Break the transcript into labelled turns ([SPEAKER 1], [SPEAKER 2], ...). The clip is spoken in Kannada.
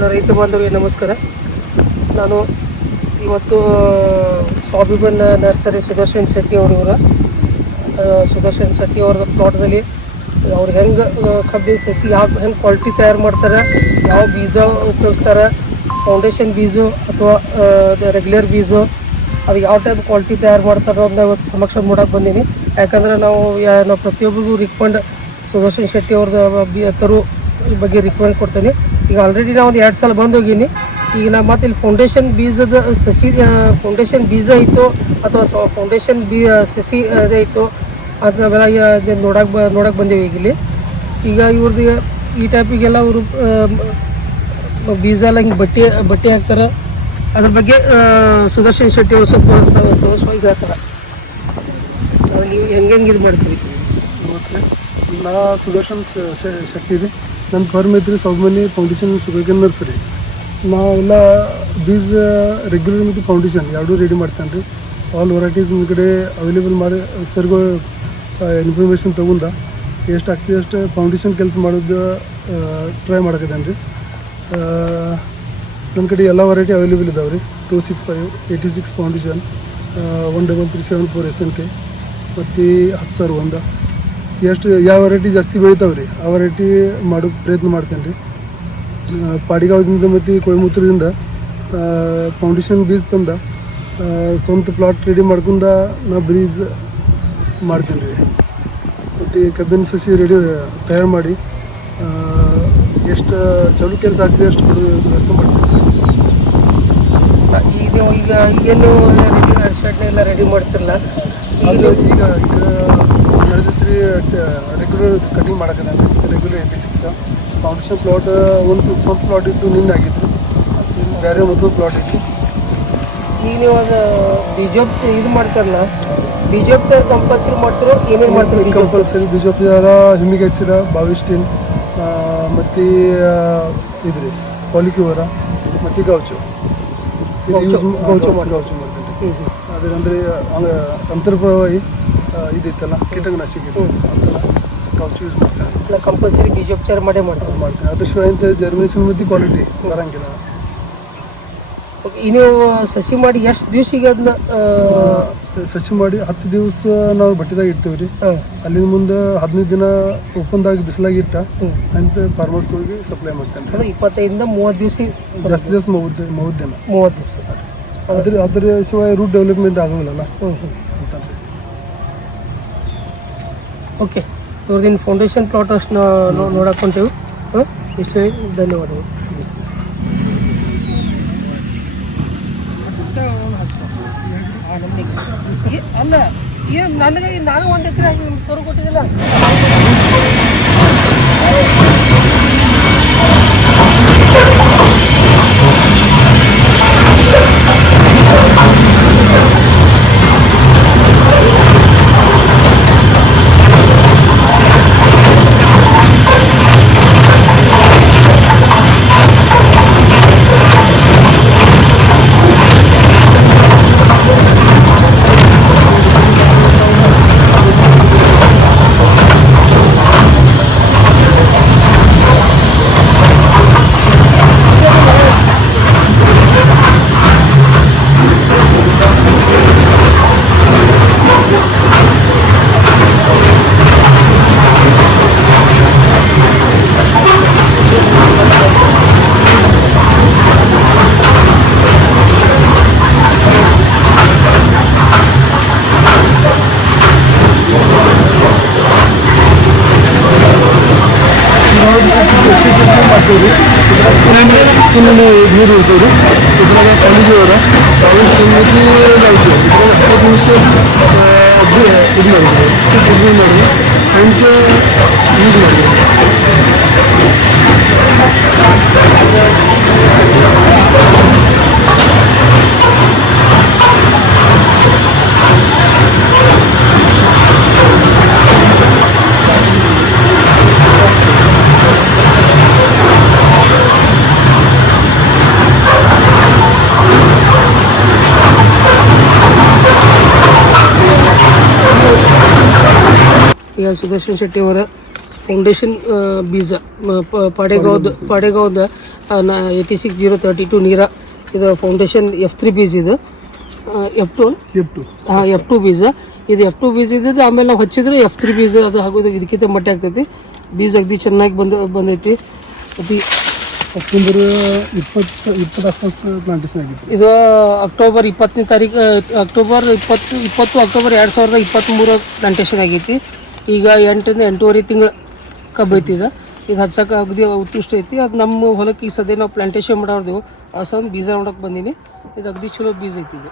[SPEAKER 1] ರೈತ ಬಾಂಧವರಿಗೆ ನಮಸ್ಕಾರ. ನಾನು ಇವತ್ತು ಸ್ವಾಭಿಮನ್ ನರ್ಸರಿ ಸುದರ್ಶನ್ ಶೆಟ್ಟಿ ಅವರಿವರ ಸುದರ್ಶನ್ ಶೆಟ್ಟಿ ಅವ್ರ ಪ್ಲಾಟ್ದಲ್ಲಿ ಅವ್ರು ಹೆಂಗೆ ಕಬ್ಬಿನ ಸಸಿ ಯಾವ, ಹೆಂಗೆ ಕ್ವಾಲಿಟಿ ತಯಾರು ಮಾಡ್ತಾರೆ, ಯಾವ ಬೀಜ ಉಪಯೋಗಿಸ್ತಾರೆ ಫೌಂಡೇಶನ್ ಬೀಜು ಅಥವಾ ರೆಗ್ಯುಲರ್ ಬೀಜು, ಅದು ಯಾವ ಟೈಪ್ ಕ್ವಾಲಿಟಿ ತಯಾರು ಮಾಡ್ತಾರೆ ಅಂತ ಇವತ್ತು ಸಮಕ್ಷ ನೋಡೋಕೆ ಬಂದೀನಿ. ಯಾಕಂದ್ರೆ ನಾವು ನಾವು ಪ್ರತಿಯೊಬ್ಬರಿಗೂ ರಿಕ್ಮೆಂಡ್ ಸುದರ್ಶನ್ ಶೆಟ್ಟಿ ಅವ್ರದ್ದು ಬಿ ತರು ಬಗ್ಗೆ ರಿಕ್ವೆಂಟ್ ಕೊಡ್ತೇನೆ. ಈಗ ಆಲ್ರೆಡಿ ನಾವು ಒಂದು ಎರಡು ಸಲ ಬಂದು ಹೋಗೀನಿ ಈಗ ನಾ ಮತ್ತೆ ಇಲ್ಲಿ ಫೌಂಡೇಶನ್ ಬೀಜದ ಸಸಿ ಫೌಂಡೇಶನ್ ಬೀಜ ಇತ್ತು, ಅಥವಾ ಫೌಂಡೇಶನ್ ಬೀ ಸಸಿ ಅದೇ ಇತ್ತು. ಅದು ನಾವೆಲ್ಲ ನೋಡಕ್ಕೆ ಬ ನೋಡಕ್ಕೆ ಬಂದೇವೆ ಈಗ ಇಲ್ಲಿ. ಈಗ ಇವ್ರದ್ದು ಈ ಟೈಪಿಗೆಲ್ಲ ಅವರು ಬೀಜ ಎಲ್ಲ ಹಿಂಗೆ ಬಟ್ಟೆ ಬಟ್ಟೆ ಹಾಕ್ತಾರೆ. ಅದ್ರ ಬಗ್ಗೆ ಸುದರ್ಶನ್ ಶೆಟ್ಟಿ ಅವರು ಸ್ವಲ್ಪ ಸ- ಸಹಜವಾಗಿ ಹೇಳ್ತಾರೆ. ಹೆಂಗೆ ಹೆಂಗೆ ಇದು ಮಾಡ್ತೀರಿ
[SPEAKER 2] ನಮಸ್ತೆ. ನಾ ಸುದರ್ಶನ್ ಶೆಟ್ಟಿ ನನ್ನ ಫರ್ಮ್ ಐತ್ರಿ ಸೌಮನಿ ಫೌಂಡೇಶನ್ ಶುಗರ್ಗನ್ ನರ್ಸರಿ ನಾವೆಲ್ಲ ಬೀಜ ರೆಗ್ಯುಲರ್ ಮತ್ತು ಫೌಂಡೇಶನ್ ಎರಡೂ ರೆಡಿ ಮಾಡ್ತೇನೆ ರೀ ಆಲ್ ವೆರೈಟೀಸ್ ನಿಮ್ಮ ಕಡೆ ಅವೈಲೇಬಲ್ ಮಾಡಿ ಸರ್ಗೋ ಇನ್ಫಾರ್ಮೇಷನ್ ತೊಗೊಂಡ ಎಷ್ಟು ಆಗ್ತದೆ ಅಷ್ಟು ಫೌಂಡೇಶನ್ ಕೆಲಸ ಮಾಡೋದು ಟ್ರೈ ಮಾಡಕತ್ತೇನೆ ರೀ ನನ್ನ ಕಡೆ ಎಲ್ಲ ವೆರೈಟಿ ಅವೈಲೇಬಲ್ ಇದಾವೆ ರೀ two six five eighty six foundation one double three seven four S N K ಮತ್ತು ಹತ್ತು ಸಾವಿರ ಒಂದು. ಎಷ್ಟು ಯಾವ ವೆರೈಟಿ ಜಾಸ್ತಿ ಬೆಳಿತಾವೆ ರೀ ಆ ವೆರೈಟಿ ಮಾಡೋಕ್ಕೆ ಪ್ರಯತ್ನ ಮಾಡ್ತೇನೆ ರೀ. ಪಾಡಿಗಾವದಿಂದ ಮತ್ತು ಕೊಯಮತ್ತೂರಿಂದ ಫೌಂಡೇಶನ್ ಬೀಜ ತಂದ ಸ್ವಂತ ಪ್ಲಾಟ್ ರೆಡಿ ಮಾಡ್ಕೊಂಡ ನಾ ಬ್ರೀಜ್ ಮಾಡ್ತೇನೆ ರೀ. ಮತ್ತು ಕಬ್ಬಿನ ಸಸಿ ರೆಡಿ ತಯಾರು ಮಾಡಿ ಎಷ್ಟು ಚಲೋ ಕೆಲಸ ಆಗ್ತದೆ ಅಷ್ಟು ವ್ಯವಸ್ಥೆ ಮಾಡ್ತೀನಿ
[SPEAKER 1] ಈಗ ಈಗ ಈಗೇನು ರೆಡಿ ಶರ್ಟ್ನ ಎಲ್ಲ ರೆಡಿ ಮಾಡ್ತಿರಲ್ಲ? ಈಗ
[SPEAKER 2] ಈಗ ನಡೆದೈತ್ರಿ ರೆಗ್ಯುಲರ್ ಕಟಿಂಗ್ ಮಾಡಕ್ಕೆ regular eighty six foundation flat ಒಂದು ಸ್ವಲ್ಪ ಪ್ಲಾಟ್ ಇತ್ತು ನಿನ್ನೆ ಆಗಿತ್ತು. ಬೇರೆ ಮತ್ತೊಂದು ಪ್ಲಾಟ್ ಇತ್ತು.
[SPEAKER 1] ಈಗ ನೀವು ಅದು ಪಿ ಇದು ಮಾಡ್ತಾರಲ್ಲ ಪಿ ಕಂಪಲ್ಸರಿ ಮಾಡ್ತಾರೆ ಏನೇನು ಮಾಡ್ತಾರೆ
[SPEAKER 2] ಕಂಪಲ್ಸರಿ ಬಿ ಜೆ ಪಿ ಅದ ಹಿಮಿಗೈಸಿರ ಬಾವಿಸ್ಟಿನ್ ಮತ್ತು ಇದ್ರಿ ಪಾಲಿಕ್ಯೂವರ ಮತ್ತು ಗೌಚು
[SPEAKER 1] ಗೌಚು,
[SPEAKER 2] ಮಾಡಿ
[SPEAKER 1] ಗೌಚು
[SPEAKER 2] ಮಾಡ್ತೀನಿ ಅದೇನಂದರೆ ಅಂತರ್ಪ್ರವಾಹಿ ಇದೈತಲ್ಲ ಕೀಟನಾಶಕ ಅಂತೆಲ್ಲ ಗೌಚು ಯೂಸ್ ಮಾಡ್ತಾರೆ
[SPEAKER 1] ಇಲ್ಲ ಕಂಪಲ್ಸರಿ ಬೀಜೋಪಚಾರ ಮಾಡೇ ಮಾಡ್ತಾರೆ
[SPEAKER 2] ಮಾಡ್ತೀನಿ ಅದ್ರ ಶಿವಾಯ ಅಂತ ಜರ್ಮಿನೇಷನ್ ಮತ್ತು ಕ್ವಾಲಿಟಿ ಬರಂಗಿಲ್ಲ.
[SPEAKER 1] ಇನ್ನು ಸಸಿ ಮಾಡಿ ಎಷ್ಟು ದಿವ್ಸಿಗೆ ಅದನ್ನ
[SPEAKER 2] ಸಸಿ ಮಾಡಿ ಹತ್ತು ದಿವಸ ನಾವು ಬಟ್ಟಿದಾಗ ಇಡ್ತೀವಿ ರೀ.
[SPEAKER 1] ಹಾಂ.
[SPEAKER 2] ಅಲ್ಲಿಂದ ಮುಂದೆ ಹದಿನೈದು ದಿನ ಓಪನ್ದಾಗಿ ಬಿಸಿಲಾಗಿ ಇಟ್ಟ ಅಂತ ಫಾರ್ಮರ್ಸ್ ಫಾರ್ಮರ್ಸ್ಗಳಿಗೆ ಸಪ್ಲೈ ಮಾಡ್ತೇನೆ
[SPEAKER 1] ಅಂದ್ರೆ ಇಪ್ಪತ್ತೈದಿಂದ ಮೂವತ್ತು ದಿವಸ
[SPEAKER 2] ಜಾಸ್ತಿ ಜಾಸ್ತಿ ಮೂವತ್ತು ಮೂವತ್ತು ದಿನ.
[SPEAKER 1] ಮೂವತ್ತು ದಿವಸ.
[SPEAKER 2] ಅದ್ರ ಅದ್ರ ಶಿವಾಯ ರೂಟ್ ಡೆವಲಪ್ಮೆಂಟ್
[SPEAKER 1] ಹ್ಞೂ
[SPEAKER 2] ಅಂತ.
[SPEAKER 1] ಓಕೆ. ಇವ್ರದಿನ ಫೌಂಡೇಶನ್ ಪ್ಲಾಟ್ ಅಷ್ಟು ನೋಡಕ್ಕೆ ಹೊಂಟೇವಿ. ಹಾಂ? ಇಷ್ಟು ಧನ್ಯವಾದಗಳು. ಅಲ್ಲ ಏನು ನನಗೆ ನಾನು ಒಂದು ಎಕರೆ ತರು
[SPEAKER 2] 비율을 얻도록 그동안에 관리교라 나올 수 있는 날이죠. 그동안 퍼블리셔 우리의 우리말이죠. 실제 우리말이 현재 우리말이죠.
[SPEAKER 1] ಈಗ ಸುದರ್ಶನ್ ಶೆಟ್ಟಿ ಅವರ ಫೌಂಡೇಶನ್ ಬೀಜ ಪಾಡೇಗಾವ್ದ ಪಾಡೆಗಾವ್ದ eighty six zero thirty two ನೀರ ಇದು ಫೌಂಡೇಶನ್ ಎಫ್ ತ್ರೀ ಬೀಜ ಇದು. ಎಫ್ ಟು
[SPEAKER 2] ಎಫ್ ಟು
[SPEAKER 1] ಹಾಂ ಎಫ್ ಟು ಬೀಜ. ಇದು ಎಫ್ ಟು ಬೀಜ ಇದ್ದದ್ದು ಆಮೇಲೆ ನಾವು ಹಚ್ಚಿದ್ರೆ ಎಫ್ ತ್ರೀ ಬೀಜ ಅದು ಆಗೋದು ಇದಕ್ಕಿಂತ ಮಟ್ಟೆ ಆಗ್ತೈತಿ. ಬೀಜ ಅಗದಿ ಚೆನ್ನಾಗಿ ಬಂದು ಬಂದೈತಿ. ಅತಿ
[SPEAKER 2] ಅಕ್ಟೋಬರ್ ಇಪ್ಪತ್ತು ಇಪ್ಪತ್ತು ಪ್ಲಾಂಟೇಶನ್ ಆಗಿತ್ತು.
[SPEAKER 1] ಇದು ಅಕ್ಟೋಬರ್ ಇಪ್ಪತ್ತನೇ ತಾರೀಕು ಅಕ್ಟೋಬರ್ ಇಪ್ಪತ್ತು ಇಪ್ಪತ್ತು ಅಕ್ಟೋಬರ್ ಎರಡು ಸಾವಿರದ ಇಪ್ಪತ್ತ್ಮೂರು ಪ್ಲಾಂಟೇಶನ್ ಆಗೈತಿ. ಈಗ ಎಂಟರಿಂದ ಎಂಟೂವರೆ ತಿಂಗಳು ಕಬ್ಬು ಐತಿ ಇದು ಇದು ಹಚ್ಚಕ್ಕೆ ಅಗದಿ ಉತ್ಕೃಷ್ಟ ಐತಿ. ಅದು ನಮ್ಮ ಹೊಲಕ್ಕೆ ಈಗ ಸದ್ಯ ನಾವು ಪ್ಲಾಂಟೇಶನ್ ಮಾಡೋರ್ದು ಹೊಸ ಒಂದು ಬೀಜ ನೋಡೋಕೆ ಬಂದೀನಿ. ಇದು ಅಗದಿ ಚಲೋ ಬೀಜ ಐತಿ ಇದು